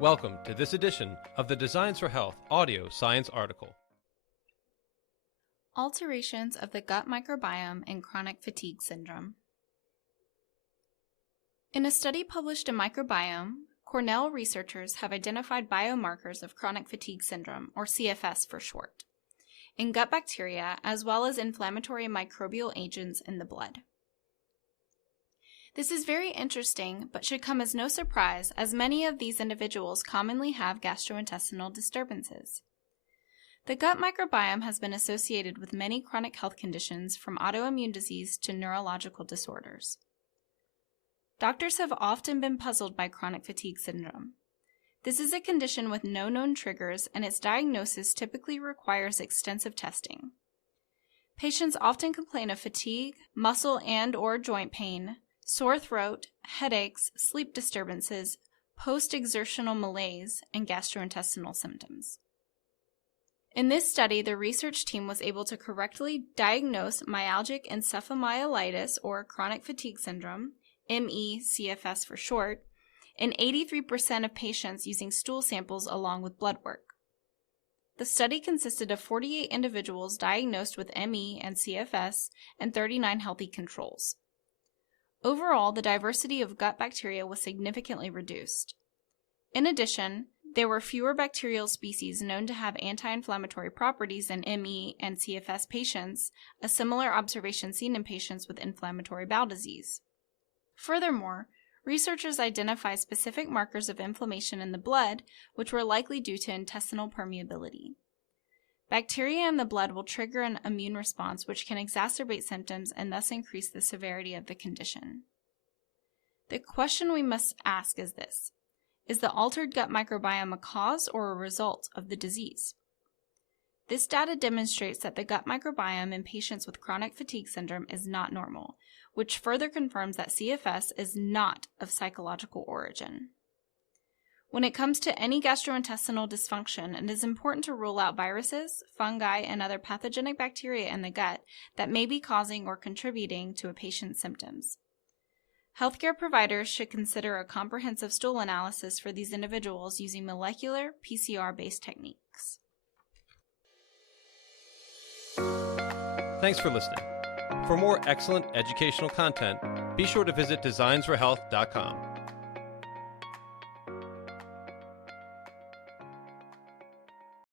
Welcome to this edition of the Designs for Health audio science article. Alterations of the gut microbiome and chronic fatigue syndrome. In a study published in Microbiome, Cornell researchers have identified biomarkers of chronic fatigue syndrome, or CFS for short, in gut bacteria as well as inflammatory and microbial agents in the blood. This is very interesting, but should come as no surprise, as many of these individuals commonly have gastrointestinal disturbances. The gut microbiome has been associated with many chronic health conditions, from autoimmune disease to neurological disorders. Doctors have often been puzzled by chronic fatigue syndrome. This is a condition with no known triggers, and its diagnosis typically requires extensive testing. Patients often complain of fatigue, muscle and/or joint pain, sore throat, headaches, sleep disturbances, post-exertional malaise, and gastrointestinal symptoms. In this study, the research team was able to correctly diagnose myalgic encephalomyelitis, or chronic fatigue syndrome, ME/CFS for short, in 83% of patients using stool samples along with blood work. The study consisted of 48 individuals diagnosed with ME and CFS and 39 healthy controls. Overall, the diversity of gut bacteria was significantly reduced. In addition, there were fewer bacterial species known to have anti-inflammatory properties in ME and CFS patients, a similar observation seen in patients with inflammatory bowel disease. Furthermore, researchers identified specific markers of inflammation in the blood, which were likely due to intestinal permeability. Bacteria in the blood will trigger an immune response, which can exacerbate symptoms and thus increase the severity of the condition. The question we must ask is this: is the altered gut microbiome a cause or a result of the disease? This data demonstrates that the gut microbiome in patients with chronic fatigue syndrome is not normal, which further confirms that CFS is not of psychological origin. When it comes to any gastrointestinal dysfunction, it is important to rule out viruses, fungi, and other pathogenic bacteria in the gut that may be causing or contributing to a patient's symptoms. Healthcare providers should consider a comprehensive stool analysis for these individuals using molecular PCR-based techniques. Thanks for listening. For more excellent educational content, be sure to visit designsforhealth.com.